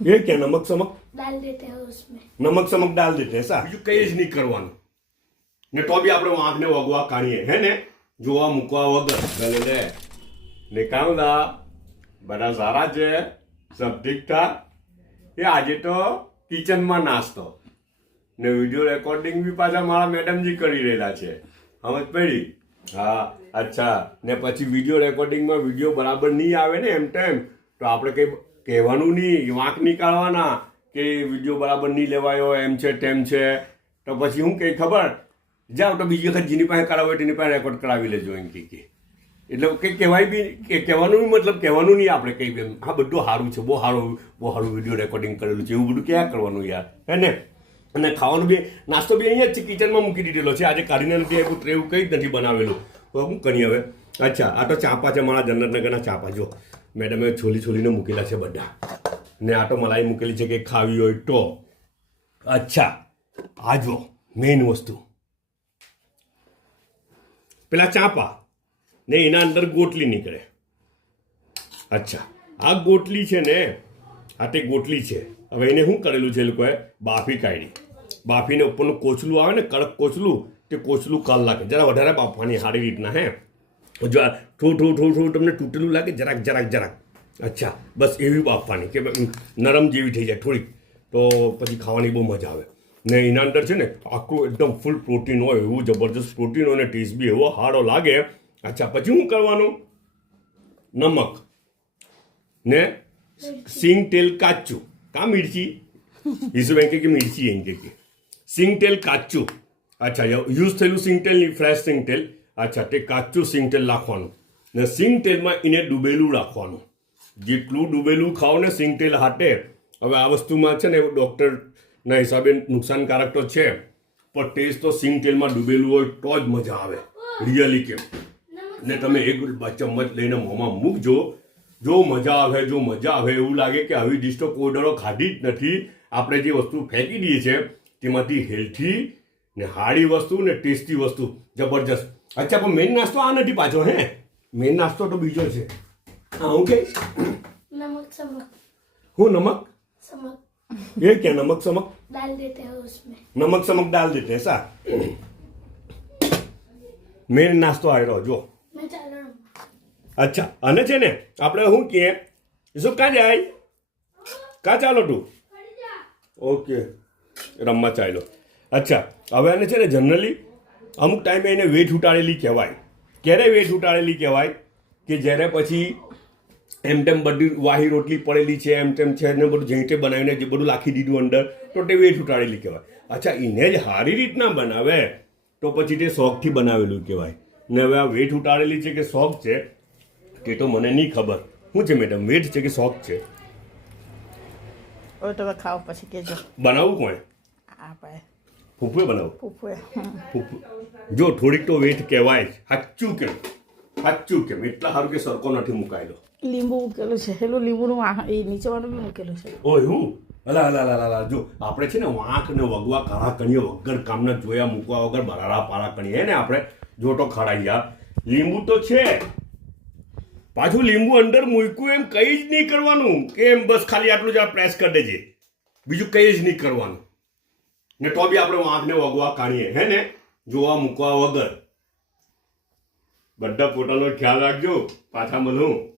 ये क्या नमक समक डाल देते हैं उसमें। नमक समक डाल देते ऐसा બીજું કઈ જ નહીં કરવાનું ને તો બી આપણે વાંકને વગવા કાઢીએ હે ને જોવા મૂકવા વગર લે ને કામલા બધા સારા છે સબ ઠીક ઠાક એ આજે તો કિચનમાં નાસ્તો ને વિડીયો રેકોર્ડિંગ બી પાછા મારા મેડમજી કરી રહેલા છે સમજ પડી હા અચ્છા ને પછી વિડીયો રેકોર્ડિંગમાં વિડીયો બરાબર નહીં આવે ને એમ ટાઈમ તો આપણે કંઈ કહેવાનું નહીં વાંક નહીં કાઢવાના કે વિડીયો બરાબર નહીં લેવાયો એમ છે તેમ છે તો પછી હું કંઈ ખબર જાઓ તો બીજી વખત જેની પાસે કરાવો તેની પાસે રેકોર્ડ કરાવી લેજો એમ કે એટલે કંઈ કહેવાય બી કે કહેવાનું મતલબ કહેવાનું નહીં આપણે કંઈ બી હા બધું સારું છે બહુ સારું વિડીયો રેકોર્ડિંગ કરેલું છે એવું બધું ક્યાં કરવાનું યાર હે ને અને ખાવાનું બી નાસ્તો બી અહીંયા જ કિચનમાં મૂકી દીધેલો છે આજે કાઢીને નથી આવ્યું તો એવું કંઈ જ નથી બનાવેલું તો શું કરીએ હવે અચ્છા આ તો ચાપા છે મારા જન્નતનગરના ચાપા જો મેડમે છોલીને મૂકેલા છે બધા ને આ તો મલાઈ મૂકેલી છે કે ખાવી હોય તો અચ્છા આ જો મેઇન વસ્તુ પેલા ચાપા ને એના અંદર ગોટલી નીકળે અચ્છા આ ગોટલી છે ને આ તે ગોટલી છે હવે એને શું કરેલું છે એ લોકોએ બાફી કાઢી બાફીને ઉપરનું કોચલું આવે ને કડક કોચલું તે કોચલું કાલ લાગે જરા વધારે બાફવાની સારી રીતના હે જો થોડું તમને તૂટેલું લાગે જરાક અચ્છા બસ એવી બાફવાની કે નરમ જેવી થઈ જાય થોડીક તો પછી ખાવાની બહુ મજા આવે ને એના અંદર છે ને આખું એકદમ ફૂલ પ્રોટીન હોય એવું જબરજસ્ત પ્રોટીન હોય ને ટેસ્ટ બી એવો સારો લાગે અચ્છા પછી શું કરવાનું નમક ને સિંગ તેલ કાચું કા મિર્ચી ઈસુ બેંકે કે મિર્ચી એમ કે સિંગ તેલ કાચું અચ્છા યુઝ થયેલું સિંગ તેલ નહીં ફ્રેશ સિંગ તેલ અચ્છા તે કાચું સિંગ તેલ નાખવાનું ને સિંગ તેલમાં એને ડૂબેલું રાખવાનું જેટલું ડૂબેલું ખાઓ ને સિંગ તેલ હાટે હવે આ વસ્તુમાં છે ને ડૉક્ટરના હિસાબે નુકસાનકારક તો છે પણ ટેસ્ટ તો સિંગ તેલમાં ડૂબેલું હોય તો જ મજા આવે રિયલી કેમ ને તમે એક ચમચ લઈને મોંમાં મૂકજો જો મજા આવે એવું લાગે કે આવી ડીશ તો કોઈ દડો ખાધી જ નથી આપણે જે વસ્તુ ફેંકી દઈએ છીએ તેમાંથી હેલ્થી ને હારી વસ્તુ ને ટેસ્ટી વસ્તુ જબરજસ્ત અચ્છા પણ મેઇન નાસ્તો આ નથી પાછો હે મેઇન નાસ્તો તો બીજો છે હા હું કે नमक समक હું નમક समक ये क्या नमक समक डाल देते हैं उसमें। नमक समक डाल देते हैं ऐसा મેઇન નાસ્તો આવ્યો જો मैं चल रहा हूँ। અચ્છા અને છે ને આપણે શું કહીએ શું કાં જાય કાં ચાલો તું ઓકે રમવા ચાલો અચ્છા હવે એને છે ને જનરલી અમુક ટાઈમે એને વેઠ ઉટાડેલી કહેવાય ક્યારે વેઠ ઉટાડેલી કહેવાય કે જ્યારે પછી એમ તેમ બધી વાહી રોટલી પડેલી છે એમ તેમ છે ને બધું જેંટે બનાવીને જે બધું લાખી દીધું અંદર તો તે વેઠ ઉટાડેલી કહેવાય અચ્છા એને જ સારી રીતના બનાવે તો પછી તે શોખથી બનાવેલું કહેવાય ને હવે આ વેઠ ઉટાડેલી છે કે શોખ છે તે તો મને નહીં ખબર શું છે મેડમ વેઠ છે કે શોખ છે હવે તમે ખાઓ પછી કહેજો બનાવવું કોણે આ ભાઈ ફૂફુએ બનાવું ફૂફુએ ફૂફુ જો થોડીક તો વેઠ કહેવાય જ સાચું કેમ એટલા સારું કે સરકો નથી મુકાયેલો લીંબુ મૂકેલું છે પેલું લીંબુનું એ નીચેવાળું બી મૂકેલું છે ઓ એવું અલા જો આપણે છે ને વાંક ને વગવા કાળા કણીએ વગર કામના જોયા મૂકવા વગર બરારા પાળા કણીએ ને આપણે જો તો ખડાઈ લીંબુ તો છે પાછું લીંબુ અંદર મૂક્યું એમ કંઈ જ નહીં કરવાનું કે એમ બસ ખાલી આટલું જ પ્રેસ કરી દેજે બીજું કંઈ જ નહીં કરવાનું ને તો બી આપણે વાંકને વગવા કાઢીએ હે ને જોવા મૂકવા વગર બધા પોતાનો ખ્યાલ રાખજો પાછા મળું